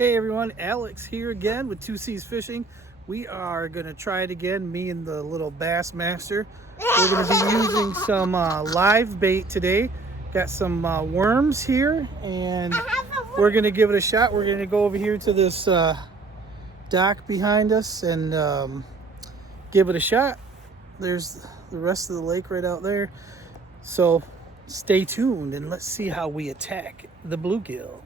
Hey everyone, Alex here again with 2C's Fishing. We are going to try it again, me and the little bass master. We're going to be using some live bait today. Got some worms here and we're going to give it a shot. We're going to go over here to this dock behind us and give it a shot. There's the rest of the lake right out there. So stay tuned and let's see how we attack the bluegill.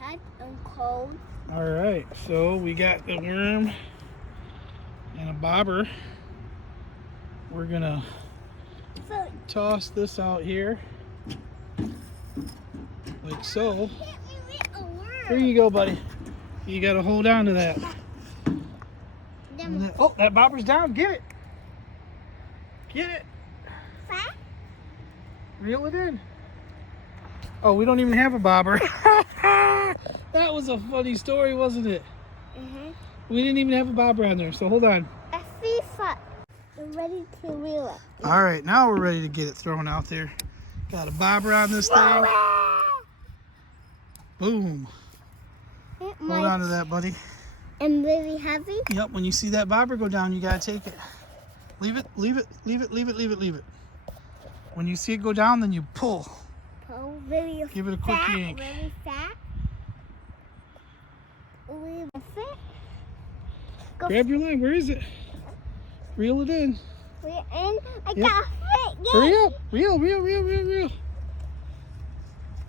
Hot and cold. All right, so we got the worm and a bobber. We're gonna toss this out here like so. Here you go, buddy. You gotta hold on to that. Oh, that bobber's down. Get it. Get it. Reel it in. Oh, we don't even have a bobber. That was a funny story, wasn't it? We didn't even have a bobber on there, so hold on. A free foot. We're ready to reel it. All right, now we're ready to get it thrown out there. Got a bobber on this thing. Boom. Hold on to that, buddy. And really heavy? Yep, when you see that bobber go down, you gotta take it. Leave it, leave it, leave it, leave it, leave it, leave it. When you see it go down, then you pull. Pull really Give it a quick fat, yank. really fat. Really fit. Grab your line. Where is it? Reel it in. We're in. I Yep. got fit. Yeah. Hurry up. Reel, reel, reel, reel, reel.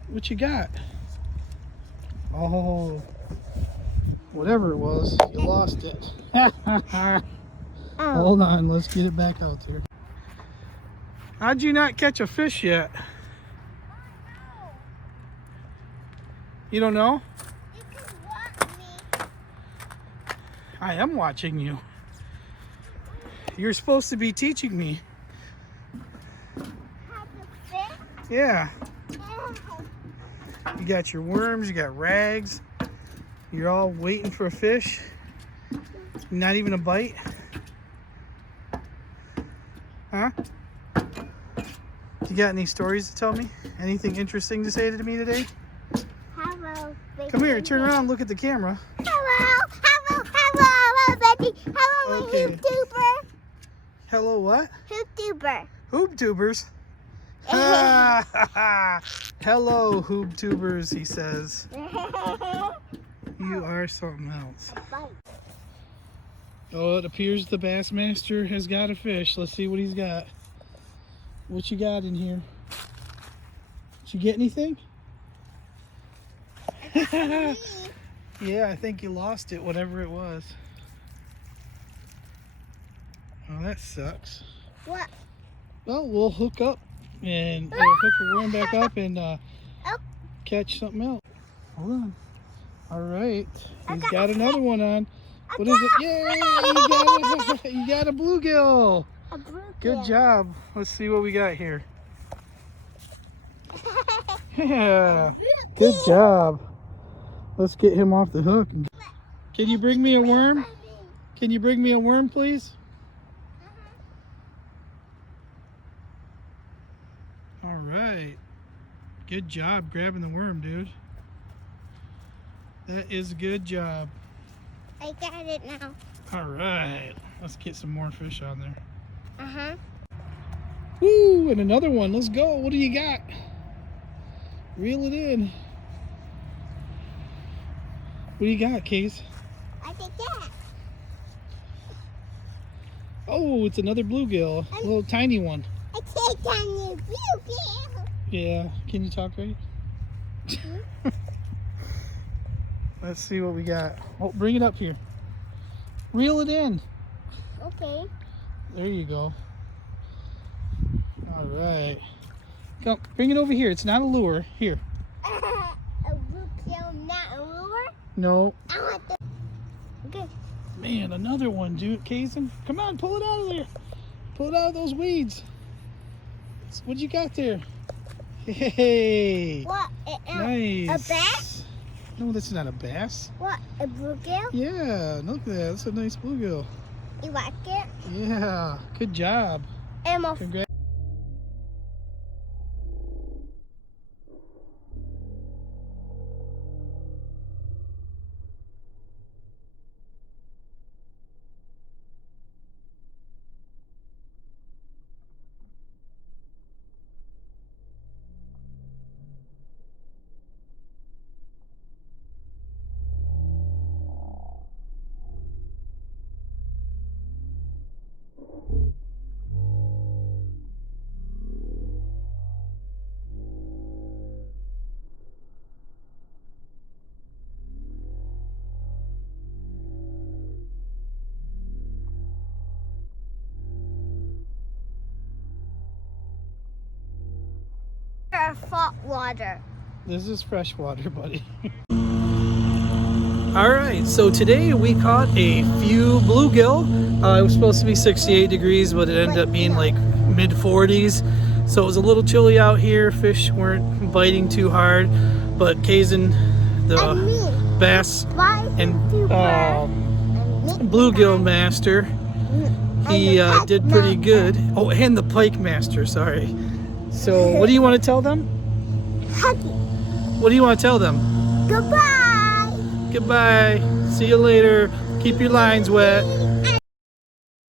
What you got? Oh, whatever it was, you lost it. Oh. Hold on, let's get it back out there. How'd you not catch a fish yet? You don't know? You can watch me. I am watching you. You're supposed to be teaching me. How to fish? Yeah. You got your worms, you got rags. You're all waiting for a fish. Not even a bite. Huh? You got any stories to tell me? Anything interesting to say to me today? Hello, baby. Come here, turn around, look at the camera. Hello, baby. Hello, Okay. YouTuber. Hello, what? YouTuber. Hoop tubers. Hello, hoop tubers, he says. You are something else. Oh, it appears the bass master has got a fish. Let's see what he's got. What you got in here? Did you get anything? Yeah, I think you lost it, whatever it was. Oh, that sucks. What? Well, we'll hook up and hook a worm back up and catch something else. Hold on. All right, he's got another one on. What is it? Yay! You got a bluegill. A bluegill. Good job. Let's see what we got here. Yeah, good job. Let's get him off the hook. Can you bring me a worm? Can you bring me a worm, please? All right. Good job grabbing the worm, dude. That is a good job. I got it now. All right. Let's get some more fish on there. Uh-huh. Woo, and another one. Let's go. What do you got? Reel it in. What do you got, Case? I did that. Oh, it's another bluegill. A little tiny one. I take on your bluegill. Yeah. Can you talk right? Let's see what we got. Oh, bring it up here. Reel it in. Okay. There you go. All right. Come, bring it over here. It's not a lure. Here. A bluegill, not a lure? No. I want the... Okay. Man, another one, dude. Kazan, come on, pull it out of there. Pull it out of those weeds. What you got there? Hey. What? Nice. A bass? No, that's not a bass. What? A bluegill? Yeah, look at that. That's a nice bluegill. You like it? Yeah, good job. Congrats. or salt water? This is fresh water, buddy. All right, so today we caught a few bluegill. It was supposed to be 68 degrees, but it ended up being like mid 40s. So it was a little chilly out here. Fish weren't biting too hard, but Kazan, the bass and bluegill master, he did pretty good. Oh, and the pike master, sorry. So what do you want to tell them? Huggy. What do you want to tell them? Goodbye. Goodbye. See you later. Keep your lines wet.